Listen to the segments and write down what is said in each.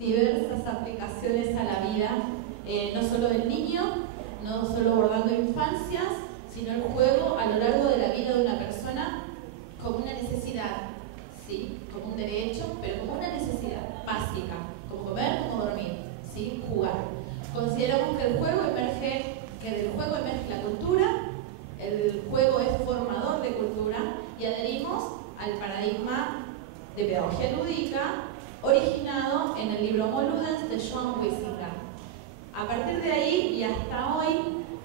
diversas aplicaciones a la vida, no solo del niño, no solo abordando infancias, sino el juego a lo largo de la vida de una persona como una necesidad, ¿sí? Como un derecho, pero como una necesidad básica, como comer, como dormir, ¿sí? Jugar. Consideramos que del juego emerge la cultura, el juego es formador de cultura y adherimos al paradigma de pedagogía lúdica originado en el libro Homo Ludens de John Huizinga. A partir de ahí y hasta hoy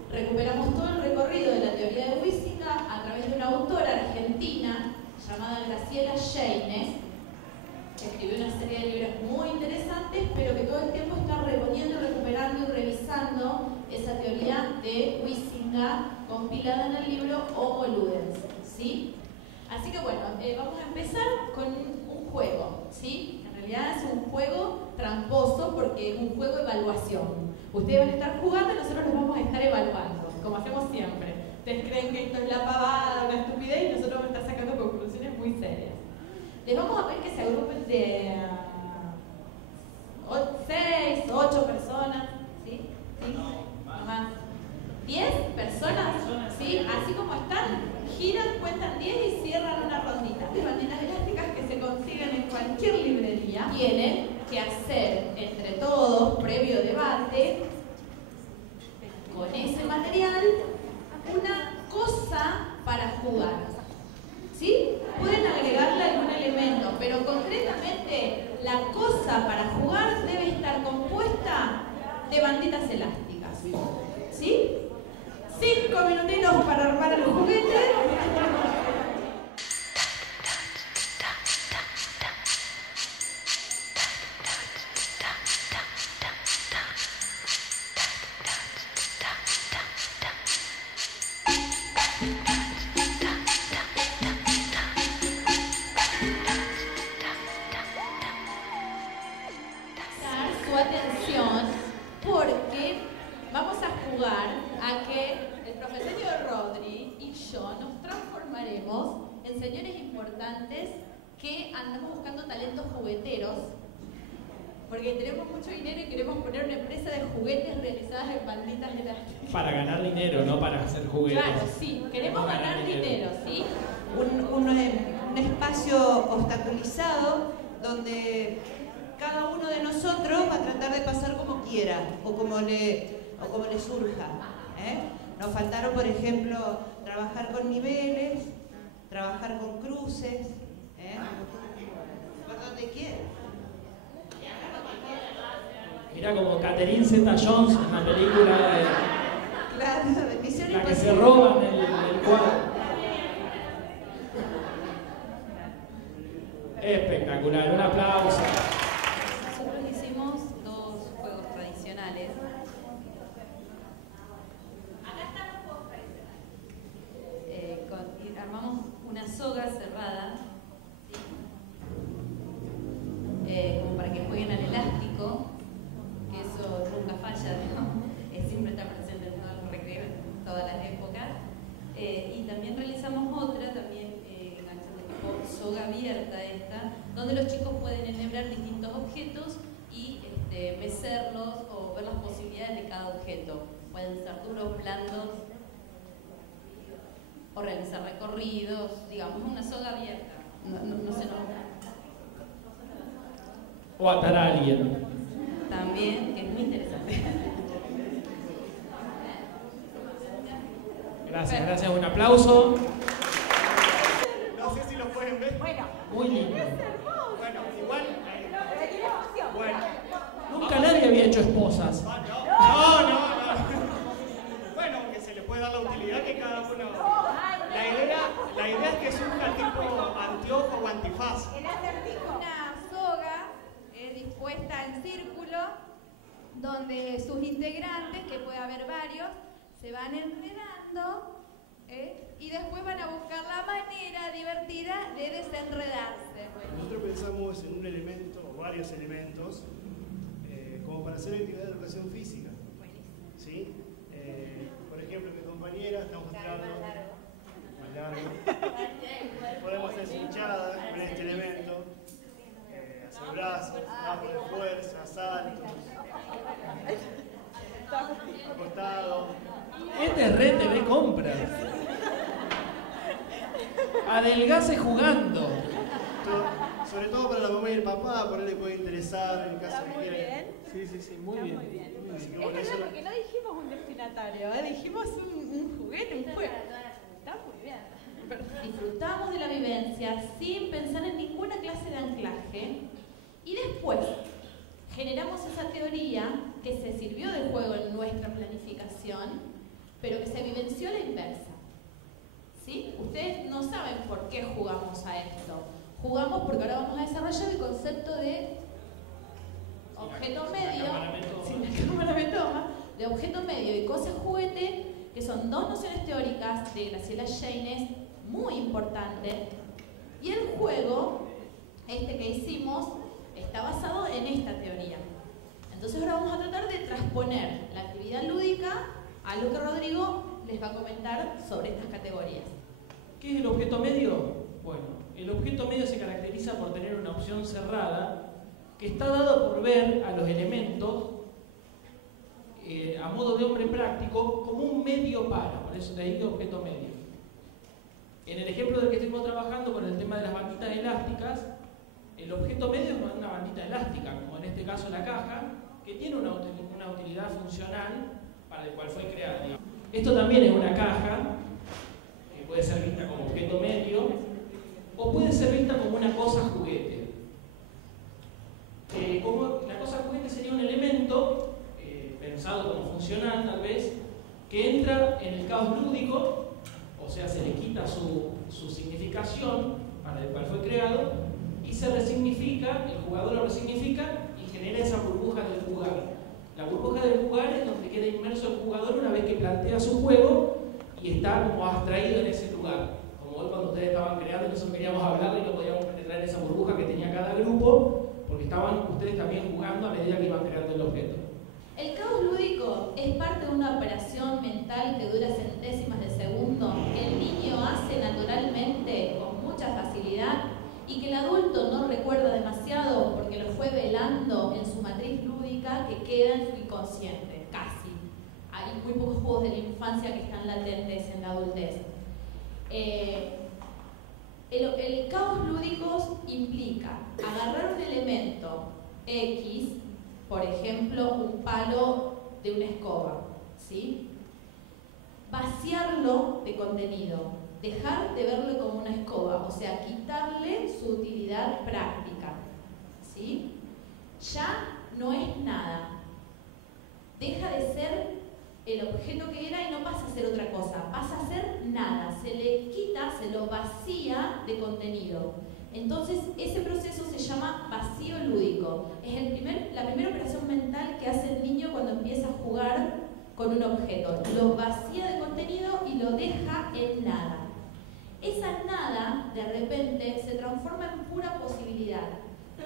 recuperamos todo el recorrido de la teoría de Huizinga a través de una autora argentina llamada Graciela Scheines, que escribió una serie de libros muy interesantes, pero que todo el tiempo está reponiendo, recuperando y revisando esa teoría de Huizinga compilada en el libro Homo Ludens, ¿sí? Así que bueno, vamos a empezar con un juego, ¿sí? En realidad es un juego tramposo porque es un juego de evaluación. Ustedes van a estar jugando y nosotros los vamos a estar evaluando, como hacemos siempre. Ustedes creen que esto es la pavada, una estupidez, y nosotros vamos a estar sacando conclusiones muy serias. Les vamos a pedir que se agrupen de 6, 8 personas, ¿sí? ¿Sí? No más. 10 personas, ¿sí? Así como están, giran, cuentan 10 y cierran una rondita. De banditas elásticas que se consiguen en cualquier librería. Tienen que hacer entre todos, previo debate, con ese material, una cosa para jugar. ¿Sí? Pueden agregarle algún elemento, pero concretamente la cosa para jugar debe estar compuesta de banditas elásticas. ¿Sí? 5 minutitos para armar el juguete. Que andamos buscando talentos jugueteros porque tenemos mucho dinero y queremos poner una empresa de juguetes realizadas en banditas elásticas. Para ganar dinero, no para hacer juguetes. Claro, sí, queremos ganar dinero, ¿sí? Un espacio obstaculizado donde cada uno de nosotros va a tratar de pasar como quiera o como le surja. Nos faltaron, por ejemplo, trabajar con niveles, trabajar con cruces, por donde quiera. Mira como Catherine Zeta-Jones en la película de... Claro, de Misión la Imposible. que se roban el cuadro. Espectacular, un aplauso. Nosotros hicimos 2 juegos tradicionales. Acá están los juegos tradicionales. Armamos una soga cerrada, ¿sí? Como para que jueguen al elástico, que eso nunca falla, ¿no? Siempre está presente en todos los recreos, en todas las épocas. Y también realizamos otra, enganchando tipo soga abierta esta, donde los chicos pueden enhebrar distintos objetos y mecerlos o ver las posibilidades de cada objeto. Pueden ser duros, blandos, o realizar recorridos, digamos, una soga abierta. No se nos... O atar a alguien. También, que es muy interesante. Gracias, gracias. Un aplauso. No sé si lo pueden ver. Bueno, Muy lindo. Bueno, igual. bueno. Nunca nadie había hecho esposas. No. Bueno, que se le puede dar la utilidad que cada uno. La idea es que surja tipo anteojo o antifaz. El acertijo. Una soga dispuesta en círculo donde sus integrantes, que puede haber varios, se van enredando y después van a buscar la manera divertida de desenredarse. Nosotros pensamos en un elemento o varios elementos como para hacer actividad de educación física. ¿Sí? Por ejemplo, mi compañera está mostrando más largo. Podemos hacer hinchadas con este elemento, hacer brazos. patadas, trabajo de fuerza, saltos, acostado. Este es Red TV Compras. Adelgace jugando. Sobre todo para la mamá y el papá, por él le puede interesar en caso Está muy de bien. Sí, muy bien. Muy bien. Así que Es bueno, verdad eso- porque no dijimos un destinatario, dijimos un juguete, un juego. Está muy bien. Disfrutamos de la vivencia sin pensar en ninguna clase de anclaje y después generamos esa teoría que se sirvió de juego en nuestra planificación, pero que se vivenció a la inversa. ¿Sí? Ustedes no saben por qué jugamos a esto. Jugamos porque ahora vamos a desarrollar el concepto de objeto medio, sin la cámara me toma, de objeto medio y cosa juguete, que son dos nociones teóricas de Graciela Jaynes muy importantes, y el juego, este que hicimos, está basado en esta teoría. Entonces ahora vamos a tratar de transponer la actividad lúdica a lo que Rodrigo les va a comentar sobre estas categorías. ¿Qué es el objeto medio? Bueno, el objeto medio se caracteriza por tener una opción cerrada que está dado por ver a los elementos a modo de hombre práctico como un medio para, por eso te digo objeto medio. En el ejemplo del que estuvimos trabajando con el tema de las banditas elásticas, el objeto medio es una bandita elástica, como en este caso la caja, que tiene una utilidad funcional para el cual fue creada. Esto también es una caja, que puede ser vista como objeto medio, o puede ser vista como una cosa juguete. Como la cosa juguete sería un elemento, pensado como funcional tal vez, que entra en el caos lúdico, o sea, se le quita su significación para el cual fue creado, y se resignifica, el jugador lo resignifica y genera esa burbuja del jugar. La burbuja del jugar es donde queda inmerso el jugador una vez que plantea su juego y está como abstraído en ese lugar. Como hoy cuando ustedes estaban creando, nosotros queríamos hablar y no podíamos penetrar en esa burbuja que tenía cada grupo, porque estaban ustedes también jugando a medida que iban creando el objeto. El caos lúdico es parte de una operación mental que dura centésimas de segundo, que el niño hace naturalmente con mucha facilidad y que el adulto no recuerda demasiado porque lo fue velando en su matriz lúdica que queda en su inconsciente, casi. Hay muy pocos juegos de la infancia que están latentes en la adultez. El caos lúdico implica agarrar un elemento X, por ejemplo, un palo de una escoba, ¿sí? Vaciarlo de contenido, dejar de verlo como una escoba, o sea, quitarle su utilidad práctica, ¿sí? Ya no es nada, deja de ser el objeto que era y no pasa a ser otra cosa, pasa a ser nada, se le quita, se lo vacía de contenido. Entonces, ese proceso se llama vacío lúdico. Es la primera operación mental que hace el niño cuando empieza a jugar con un objeto. Lo vacía de contenido y lo deja en nada. Esa nada, de repente, se transforma en pura posibilidad.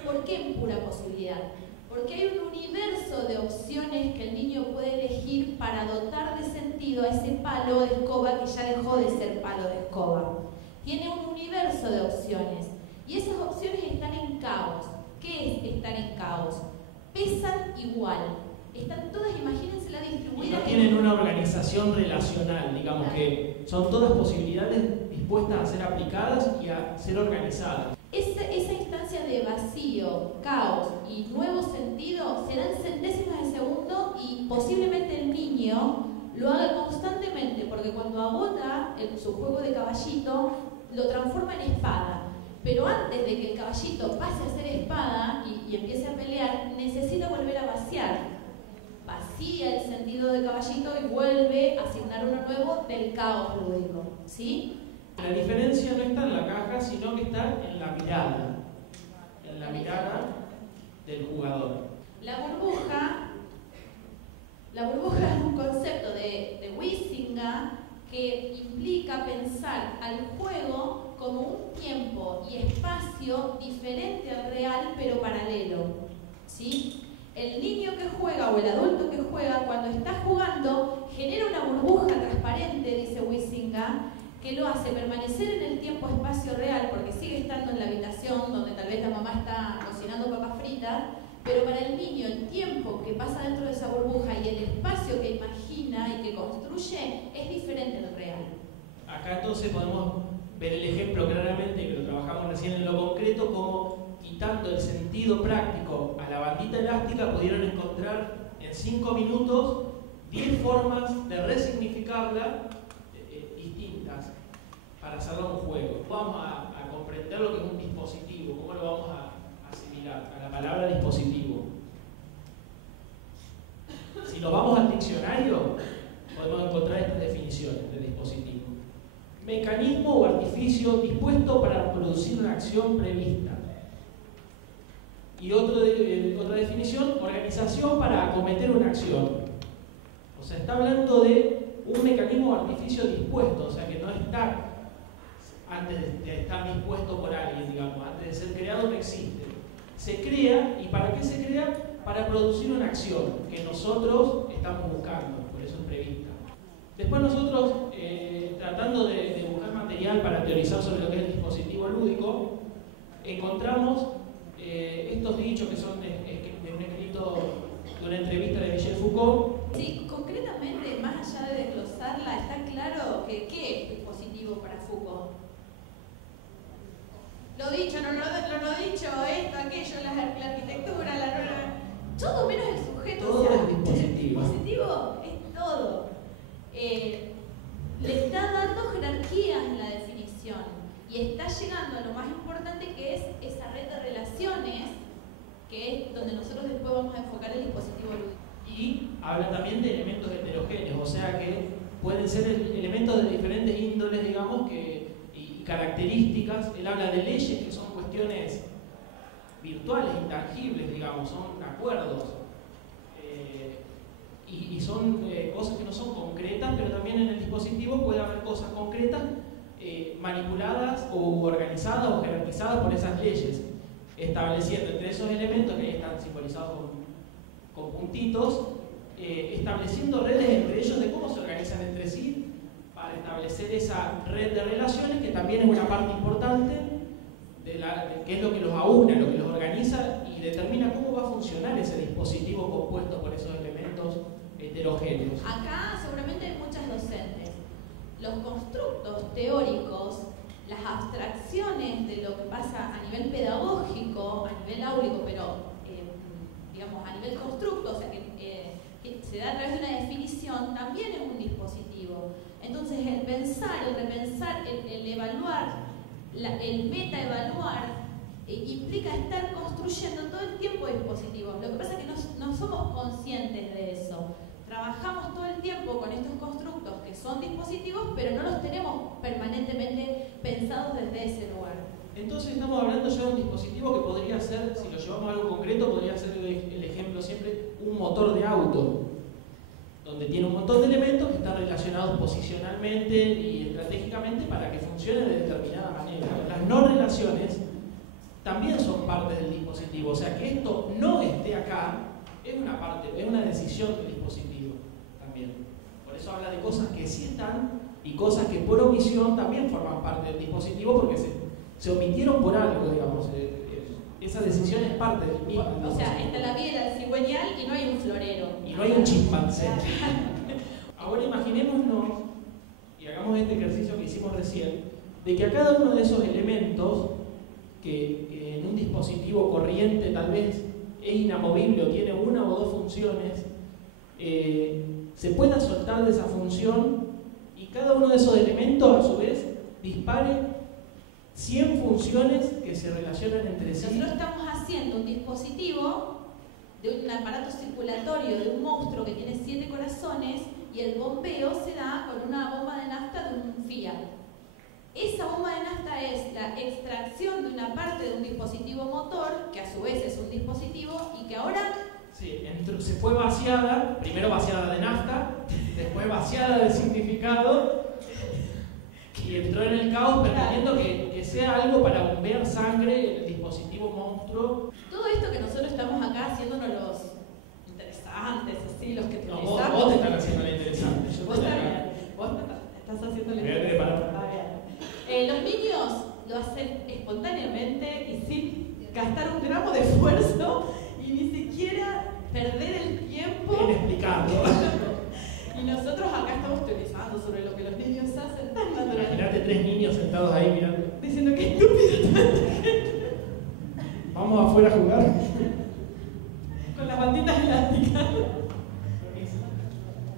¿Por qué en pura posibilidad? Porque hay un universo de opciones que el niño puede elegir para dotar de sentido a ese palo de escoba que ya dejó de ser palo de escoba. Tiene un universo de opciones. Y esas opciones están en caos. ¿Qué es estar en caos? Pesan igual. Están todas, imagínense la distribuida. No tienen una organización relacional, digamos, que son todas posibilidades dispuestas a ser aplicadas y a ser organizadas. Esa instancia de vacío, caos y nuevo sentido serán centésimas de segundo y posiblemente el niño lo haga constantemente, porque cuando agota su juego de caballito, lo transforma en espada. Pero antes de que el caballito pase a ser espada y empiece a pelear, necesita volver a vaciar. Vacía el sentido de caballito y vuelve a asignar uno nuevo del caos lúdico, ¿sí? La diferencia no está en la caja, sino que está en la mirada. En la mirada del jugador. La burbuja es un concepto de Huizinga que implica pensar al juego como un tiempo y espacio diferente al real, pero paralelo, ¿sí? El niño que juega o el adulto que juega, cuando está jugando, genera una burbuja transparente, dice Huizinga, que lo hace permanecer en el tiempo-espacio real, porque sigue estando en la habitación donde tal vez la mamá está cocinando cocinando papas fritas, pero para el niño el tiempo que pasa dentro de esa burbuja y el espacio que imagina y que construye es diferente al real. Acá entonces podemos ver el ejemplo claramente, que lo trabajamos recién en lo concreto, como quitando el sentido práctico a la bandita elástica pudieron encontrar en 5 minutos 10 formas de resignificarla distintas para hacerlo un juego. Vamos a comprender lo que es un dispositivo, cómo lo vamos a asimilar a la palabra dispositivo. Si nos vamos al diccionario, podemos encontrar estas definiciones de dispositivo. Mecanismo o artificio dispuesto para producir una acción prevista. Y otra definición, organización para acometer una acción. O sea, está hablando de un mecanismo o artificio dispuesto, o sea, que no está antes de estar dispuesto por alguien, digamos, antes de ser creado no existe. Se crea, ¿y para qué se crea? Para producir una acción que nosotros estamos buscando, por eso es prevista. Después nosotros, tratando de buscar material para teorizar sobre lo que es el dispositivo lúdico, encontramos estos dichos que son de un escrito de una entrevista de Michel Foucault. Sí, concretamente, más allá de desglosarla, está claro que ¿qué es dispositivo para Foucault? Lo dicho, no dicho, esto, aquello, la arquitectura, todo menos el sujeto. Todo es dispositivo. El dispositivo es todo. Le está dando jerarquía en la definición y está llegando a lo más importante, que es esa red de relaciones, que es donde nosotros después vamos a enfocar el dispositivo lúdico. Y habla también de elementos heterogéneos, o sea que pueden ser elementos de diferentes índoles, digamos, y características. Él habla de leyes que son cuestiones virtuales, intangibles, digamos, son acuerdos. Y son cosas que no son concretas, pero también en el dispositivo puede haber cosas concretas manipuladas o organizadas o jerarquizadas por esas leyes, estableciendo entre esos elementos que ahí están simbolizados con puntitos, estableciendo redes entre ellos de cómo se organizan entre sí para establecer esa red de relaciones, que también es una parte importante de que es lo que los aúna, lo que los organiza y determina cómo va a funcionar ese dispositivo compuesto por esos elementos heterogéneos. Acá seguramente hay muchas docentes. Los constructos teóricos, las abstracciones de lo que pasa a nivel pedagógico, a nivel áulico, pero digamos a nivel constructo, o sea que se da a través de una definición, también es un dispositivo. Entonces el pensar, el repensar, el evaluar, el meta-evaluar, implica estar construyendo todo el tiempo dispositivos. Lo que pasa es que no somos conscientes de eso. Trabajamos todo el tiempo con estos constructos que son dispositivos, pero no los tenemos permanentemente pensados desde ese lugar. Entonces estamos hablando ya de un dispositivo que podría ser, si lo llevamos a algo concreto, podría ser el ejemplo siempre, un motor de auto, donde tiene un montón de elementos que están relacionados posicionalmente y estratégicamente para que funcione de determinada manera. Las no relaciones también son parte del dispositivo, o sea que esto no esté acá es una parte, es una decisión del dispositivo también. Por eso habla de cosas que sí están y cosas que por omisión también forman parte del dispositivo porque se omitieron por algo, digamos. Esa decisión es parte del mismo. O sea, está la vida del cigüeñal y no hay un florero. Y no hay un chimpancé. Ahora imaginémonos, y hagamos este ejercicio que hicimos recién, de que a cada uno de esos elementos, que en un dispositivo corriente tal vez es inamovible o tiene una o dos funciones, se pueda soltar de esa función y cada uno de esos elementos a su vez dispare 100 funciones que se relacionan entre sí. Nosotros estamos haciendo un dispositivo de un aparato circulatorio de un monstruo que tiene 7 corazones y el bombeo se da con una bomba de nafta de un Fiat. Esa bomba de nafta es la extracción de una parte de un dispositivo motor, que a su vez es un dispositivo y que ahora... Sí, se fue vaciada, primero vaciada de nafta, después vaciada de significado y entró en el caos permitiendo que sea algo para bombear sangre en el dispositivo monstruo. Todo esto que nosotros estamos acá haciéndonos los interesantes, así, los que te No, vos te estás haciendo lo interesante. Vos estás haciendo lo interesante. Los niños lo hacen espontáneamente y sin gastar un gramo de esfuerzo. sentados ahí mirando. Diciendo que estúpido. Vamos afuera a jugar. Con las banditas elásticas.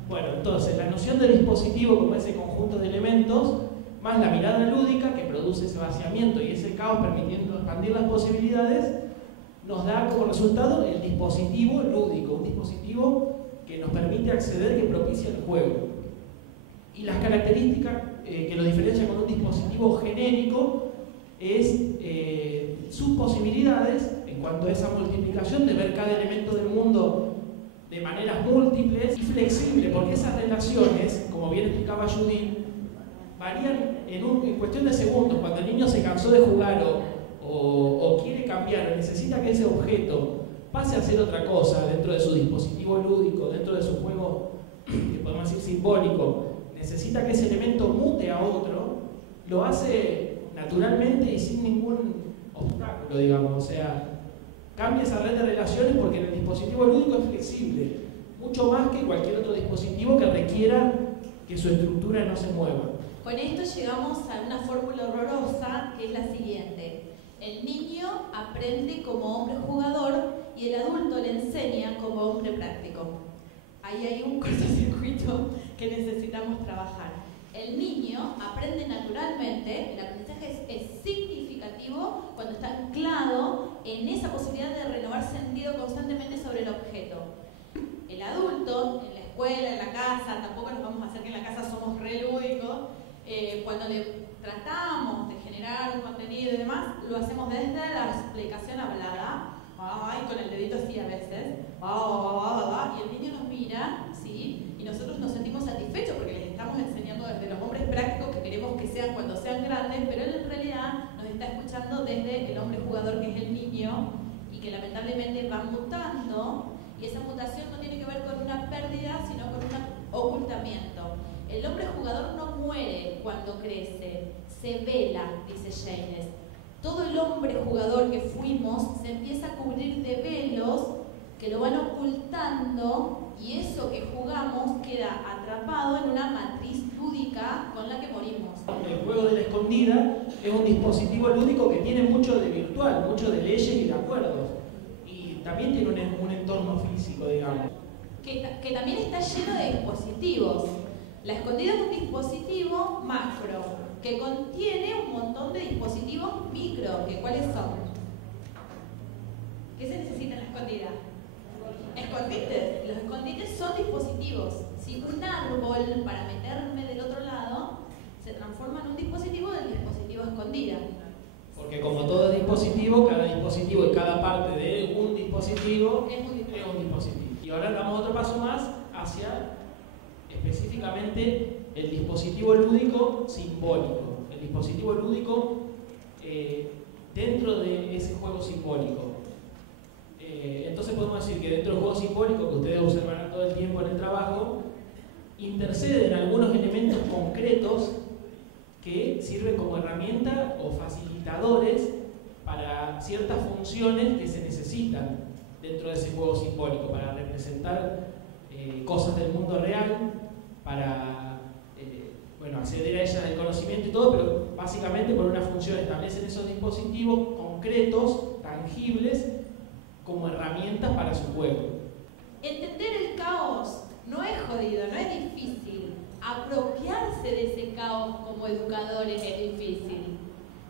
Bueno, entonces la noción de dispositivo como ese conjunto de elementos, más la mirada lúdica que produce ese vaciamiento y ese caos permitiendo expandir las posibilidades, nos da como resultado el dispositivo lúdico, un dispositivo que nos permite acceder, que propicia el juego. Y las características que lo diferencian con un dispositivo genérico es sus posibilidades en cuanto a esa multiplicación de ver cada elemento del mundo de maneras múltiples y flexibles, porque esas relaciones, como bien explicaba Judith, varían en cuestión de segundos. Cuando el niño se cansó de jugar o quiere cambiar o necesita que ese objeto pase a ser otra cosa dentro de su dispositivo lúdico, dentro de su juego, que podemos decir simbólico, necesita que ese elemento mute a otro, lo hace naturalmente y sin ningún obstáculo, digamos. O sea, cambia esa red de relaciones porque en el dispositivo lúdico es flexible, mucho más que cualquier otro dispositivo que requiera que su estructura no se mueva. Con esto llegamos a una fórmula horrorosa que es la siguiente. El niño aprende como hombre jugador y el adulto le enseña como hombre práctico. Ahí hay un cortocircuito que necesitamos trabajar. El niño aprende naturalmente, el aprendizaje es significativo cuando está anclado en esa posibilidad de renovar sentido constantemente sobre el objeto. El adulto, en la escuela, en la casa, tampoco nos vamos a hacer que en la casa somos re lúdicos, cuando le tratamos de generar un contenido y demás, lo hacemos desde la explicación hablada, con el dedito así a veces, y el niño nos mira, ¿sí? Y nosotros nos sentimos satisfechos porque les estamos enseñando desde los hombres prácticos que queremos que sean cuando sean grandes, pero él en realidad nos está escuchando desde el hombre jugador que es el niño y que lamentablemente va mutando, y esa mutación no tiene que ver con una pérdida, sino con un ocultamiento. El hombre jugador no muere cuando crece, se vela, dice Jaynes. Todo el hombre jugador que fuimos se empieza a cubrir de velos que lo van ocultando, y eso que jugamos queda atrapado en una matriz lúdica con la que morimos. El juego de la escondida es un dispositivo lúdico que tiene mucho de virtual, mucho de leyes y de acuerdos, y también tiene un entorno físico, digamos. Que también está lleno de dispositivos. La escondida es un dispositivo macro que contiene un montón de dispositivos micro. ¿Cuáles son? ¿Qué se necesita en la escondida? Escondites. Los escondites son dispositivos. Si un árbol, para meterme del otro lado, se transforma en un dispositivo del dispositivo escondida. Porque como todo dispositivo, cada dispositivo y cada parte de un dispositivo es un dispositivo. Y ahora damos otro paso más hacia específicamente el dispositivo lúdico simbólico. El dispositivo lúdico dentro de ese juego simbólico. Entonces podemos decir que dentro del juego simbólico que ustedes observarán todo el tiempo en el trabajo, interceden algunos elementos concretos que sirven como herramienta o facilitadores para ciertas funciones que se necesitan dentro de ese juego simbólico, para representar cosas del mundo real, para acceder a ellas del conocimiento y todo, pero básicamente por una función establecen esos dispositivos concretos, tangibles, como herramientas para su juego. Entender el caos no es jodido, no es difícil. Apropiarse de ese caos como educadores es difícil.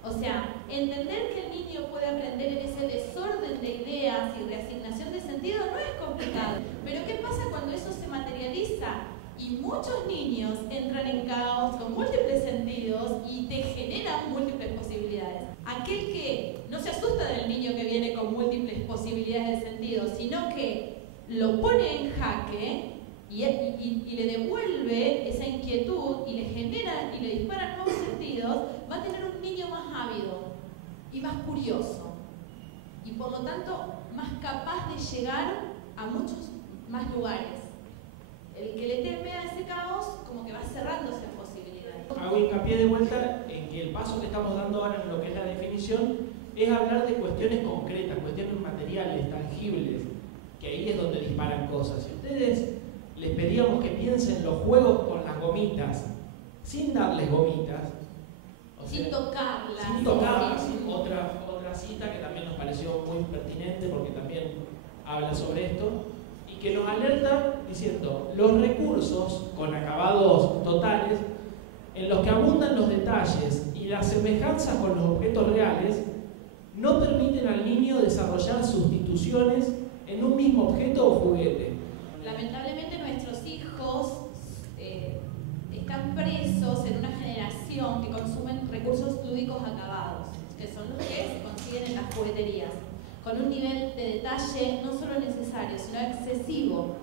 O sea, entender que el niño puede aprender en ese desorden de ideas y reasignación de sentido no es complicado. Pero ¿qué pasa cuando eso se materializa? Y muchos niños entran en caos con múltiples sentidos y te generan múltiples posibilidades. Aquel que no se asusta del niño que viene con múltiples posibilidades de sentido, sino que lo pone en jaque y le devuelve esa inquietud y le genera y le dispara nuevos sentidos, va a tener un niño más ávido y más curioso y por lo tanto más capaz de llegar a muchos más lugares. El que le teme a ese caos como que va cerrándose en posibilidades. Hago hincapié de vuelta en que el paso que estamos dando ahora en lo que es la definición es hablar de cuestiones concretas, cuestiones materiales, tangibles, que ahí es donde disparan cosas. Si ustedes les pedíamos que piensen los juegos con las gomitas, sin darles gomitas, o Sin tocarla. Sin tocarla, sin otra cita que también nos pareció muy pertinente porque también habla sobre esto y que nos alerta diciendo: los recursos con acabados totales en los que abundan los detalles y las semejanzas con los objetos reales no permiten al niño desarrollar sustituciones en un mismo objeto o juguete. Lamentablemente nuestros hijos están presos en una generación que consumen recursos lúdicos acabados, que son los que se consiguen en las jugueterías, con un nivel de detalle no solo necesario, sino excesivo.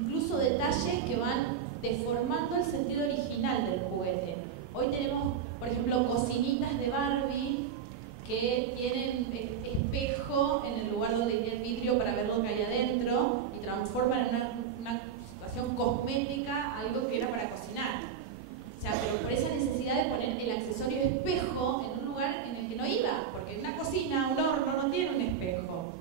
Incluso detalles que van deformando el sentido original del juguete. Hoy tenemos, por ejemplo, cocinitas de Barbie que tienen espejo en el lugar donde tiene vidrio para ver lo que hay adentro y transforman en una situación cosmética algo que era para cocinar. O sea, pero por esa necesidad de poner el accesorio espejo en un lugar en el que no iba, porque una cocina, un horno no tiene un espejo.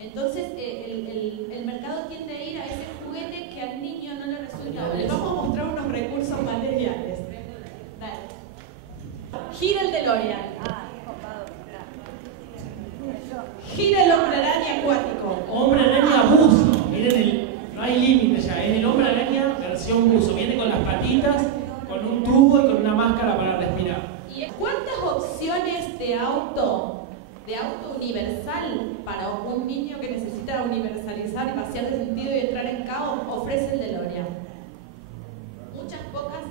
Entonces el mercado tiende a ir a ese juguete que al niño no le resulta. Les vamos a mostrar unos recursos materiales. Dale. Gira el DeLorean. Gira el hombre araña acuático. Hombre araña buzo. Miren, no hay límite ya. Es el hombre araña versión buzo. Viene con las patitas, con un tubo y con una máscara para respirar. ¿Y cuántas opciones de auto universal para un niño que necesita universalizar y vaciar de sentido y entrar en caos ofrece el DeLorean? Muchas, pocas.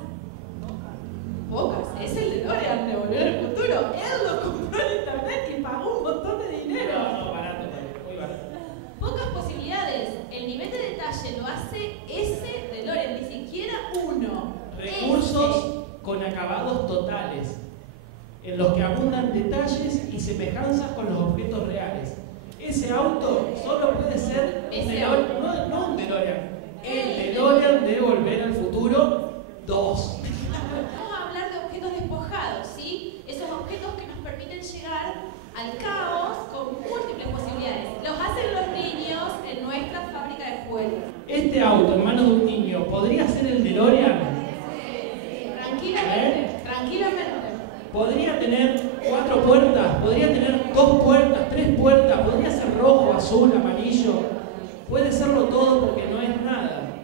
Pocas. Es el DeLorean de Volver al Futuro. Él lo compró en internet y pagó un montón de dinero. No, barato también, muy barato. Pocas posibilidades. El nivel de detalle lo hace ese DeLorean, ni siquiera uno. Recursos con acabados totales, en los que abundan detalles y semejanzas con los objetos reales. Ese auto solo puede ser un DeLorean, no un DeLorean, el DeLorean de Volver al Futuro 2. Vamos a hablar de objetos despojados, ¿sí? Esos objetos que nos permiten llegar al caos con múltiples posibilidades. Los hacen los niños en nuestra fábrica de juguetes. Este auto en manos de un niño podría ser el DeLorean. Tranquilamente. Podría tener 4 puertas, podría tener 2 puertas, 3 puertas, podría ser rojo, azul, amarillo. Puede serlo todo porque no es nada.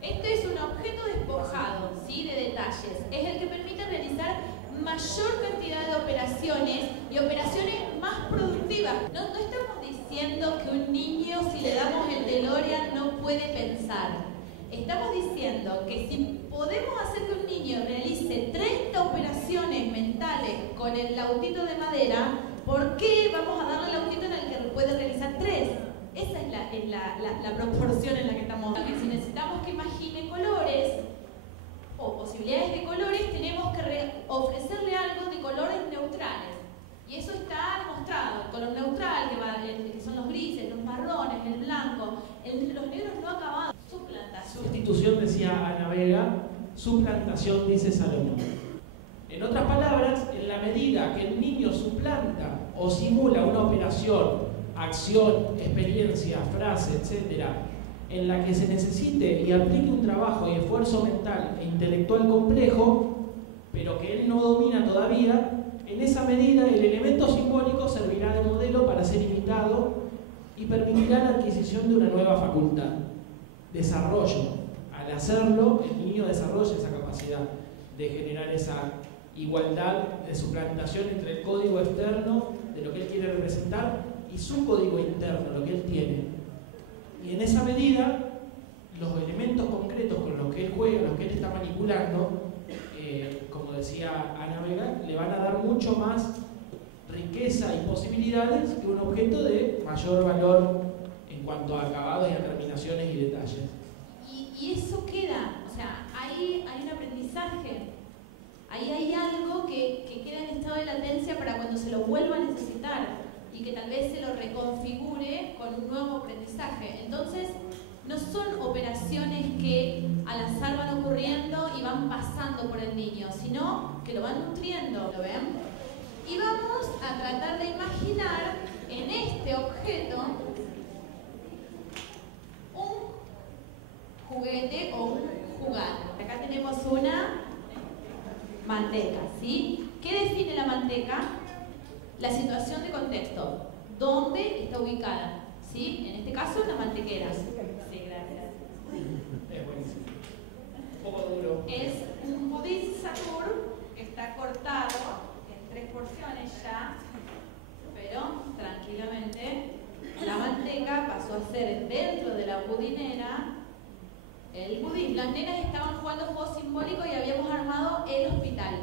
Este es un objeto despojado, ¿sí? De detalles. Es el que permite realizar mayor cantidad de operaciones y operaciones más productivas. No estamos diciendo que un niño, si le damos el DeLorean, no puede pensar. Estamos diciendo que si podemos hacer que un niño realice 30 operaciones mentales con el autito de madera, ¿por qué vamos a darle el autito en el que puede realizar 3? Esa es la proporción en la que estamos. Si necesitamos que imagine colores o posibilidades de colores, tenemos que ofrecerle algo de colores neutrales. Y eso está demostrado. El color neutral, que son los grises, los marrones, el blanco, los negros no acabados. Suplantación. Sustitución decía Ana Vega, suplantación dice Salomón. En otras palabras, en la medida que el niño suplanta o simula una operación, acción, experiencia, frase, etc., en la que se necesite y aplique un trabajo y esfuerzo mental e intelectual complejo, pero que él no domina todavía, en esa medida el elemento simbólico servirá de modelo para ser imitado y permitirá la adquisición de una nueva facultad. Desarrollo. Al hacerlo, el niño desarrolla esa capacidad de generar esa igualdad de suplantación entre el código externo de lo que él quiere representar y su código interno, lo que él tiene. Y en esa medida, los elementos concretos con los que él juega, los que él está manipulando, como decía Ana Vega, le van a dar mucho más riqueza y posibilidades que un objeto de mayor valor en cuanto a acabados y a terminaciones y detalles. Y eso queda, o sea, hay un aprendizaje, ahí hay algo que queda en estado de latencia para cuando se lo vuelva a necesitar y que tal vez se lo reconfigure con un nuevo aprendizaje. Entonces, no son operaciones que al azar van ocurriendo y van pasando por el niño, sino que lo van nutriendo, ¿lo ven? Y vamos a tratar de imaginar en este objeto un juguete o un jugar. Acá tenemos una manteca, ¿sí? ¿Qué define la manteca? La situación de contexto. ¿Dónde está ubicada? ¿Sí? En este caso, una mantequera. Sí, gracias. Es buenísimo. Un poco duro. Es un budín satur que está cortado en 3 porciones ya, pero tranquilamente la manteca pasó a ser dentro de la budinera el budín. Las nenas estaban jugando juegos simbólicos y habíamos armado el hospital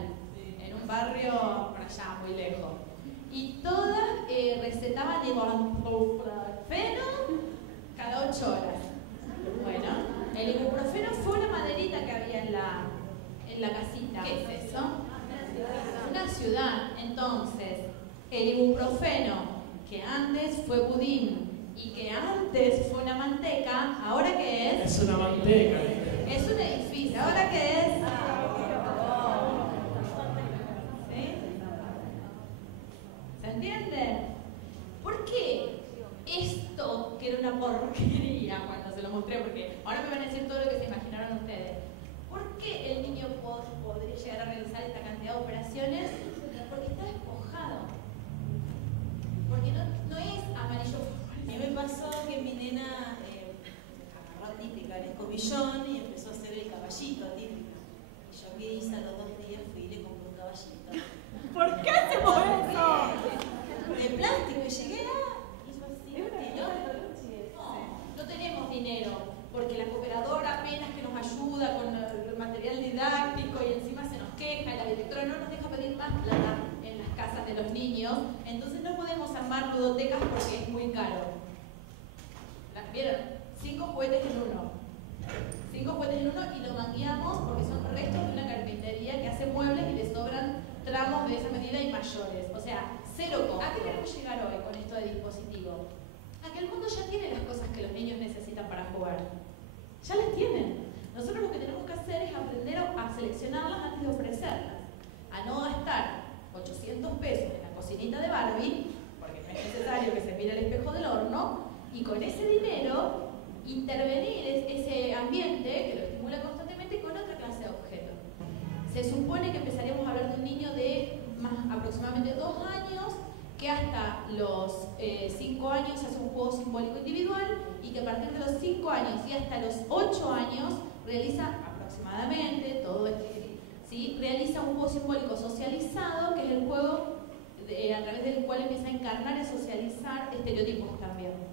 en un barrio por allá, muy lejos. Y todas recetaban ibuprofeno cada 8 horas. Bueno, el ibuprofeno fue una maderita que había en la casita. ¿Qué es eso? Una ciudad. Entonces, el ibuprofeno, que antes fue budín y que antes fue una manteca, ¿ahora qué es? Es una manteca. Es un edificio. ¿Ahora qué es? ¿Sí? ¿Se entiende? ¿Por qué esto, que era una porquería cuando se lo mostré? Porque ahora me van a decir todo lo que se imaginaron ustedes. ¿Por qué el niño podría llegar a realizar esta cantidad de operaciones? Porque está despojado. Porque no es amarillo. A mí me pasó que mi nena agarró típica el escobillón y empezó a hacer el caballito típico. Y yo qué hice a los 2 días fui y le compré un caballito. ¿Por qué hacemos eso? De plástico y llegué hizo así. No tenemos dinero, porque la cooperadora apenas que nos ayuda con el material didáctico y encima se nos queja, y la directora no nos deja pedir más plata en las casas de los niños, entonces no podemos armar ludotecas porque es muy caro. ¿Vieron? 5 juguetes en uno. 5 juguetes en uno y lo mangueamos porque son restos de una carpintería que hace muebles y le sobran tramos de esa medida y mayores. O sea, 0 costo. ¿A qué queremos llegar hoy con esto de dispositivo? A que el mundo ya tiene las cosas que los niños necesitan para jugar. Ya las tienen. Nosotros lo que tenemos que hacer es aprender a seleccionarlas antes de ofrecerlas. A no gastar 800 pesos en la cocinita de Barbie, porque no es necesario que se mire el espejo del horno, y con ese dinero intervenir ese ambiente que lo estimula constantemente con otra clase de objetos. Se supone que empezaríamos a hablar de un niño de aproximadamente 2 años que hasta los 5 años hace un juego simbólico individual y que a partir de los 5 años y hasta los 8 años realiza aproximadamente todo ¿sí? Realiza un juego simbólico socializado, que es el juego a través del cual empieza a encarnar y socializar estereotipos también.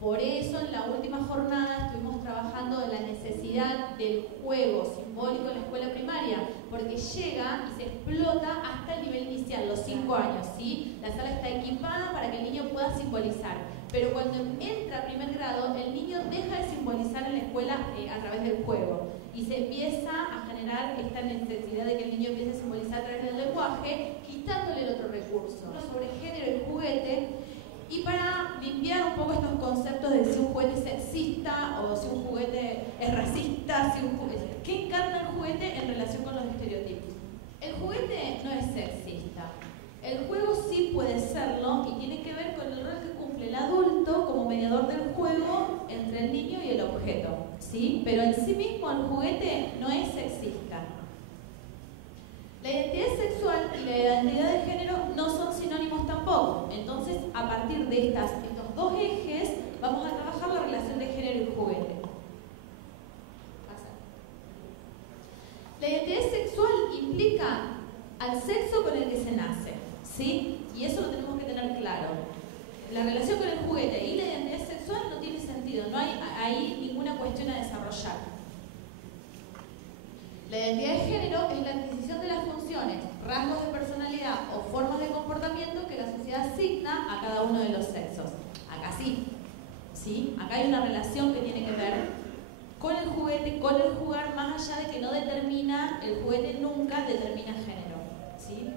Por eso en la última jornada estuvimos trabajando en la necesidad del juego simbólico en la escuela primaria, porque llega y se explota hasta el nivel inicial, los 5 años, ¿sí? La sala está equipada para que el niño pueda simbolizar, pero cuando entra a primer grado, el niño deja de simbolizar en la escuela a través del juego y se empieza a generar esta necesidad de que el niño empiece a simbolizar a través del lenguaje, quitándole el otro recurso. Sobre género y juguete. Y para limpiar un poco estos conceptos de si un juguete es sexista o si un juguete es racista, ¿qué encarna el juguete en relación con los estereotipos? El juguete no es sexista. El juego sí puede serlo y tiene que ver con el rol que cumple el adulto como mediador del juego entre el niño y el objeto, ¿sí? Pero en sí mismo el juguete no es sexista. La identidad sexual y la identidad de género no son sinónimos tampoco. Entonces, a partir de estos 2 ejes, vamos a trabajar la relación de género y juguete. La identidad sexual implica al sexo con el que se nace, ¿sí? Y eso lo tenemos que tener claro. La relación con el juguete y la identidad sexual no tiene sentido, no hay ahí ninguna cuestión a desarrollar. La identidad de género es la adquisición de las funciones, rasgos de personalidad o formas de comportamiento que la sociedad asigna a cada uno de los sexos. Acá sí, ¿sí? Acá hay una relación que tiene que ver con el juguete, con el jugar, más allá de que no determina, el juguete nunca determina género, ¿sí?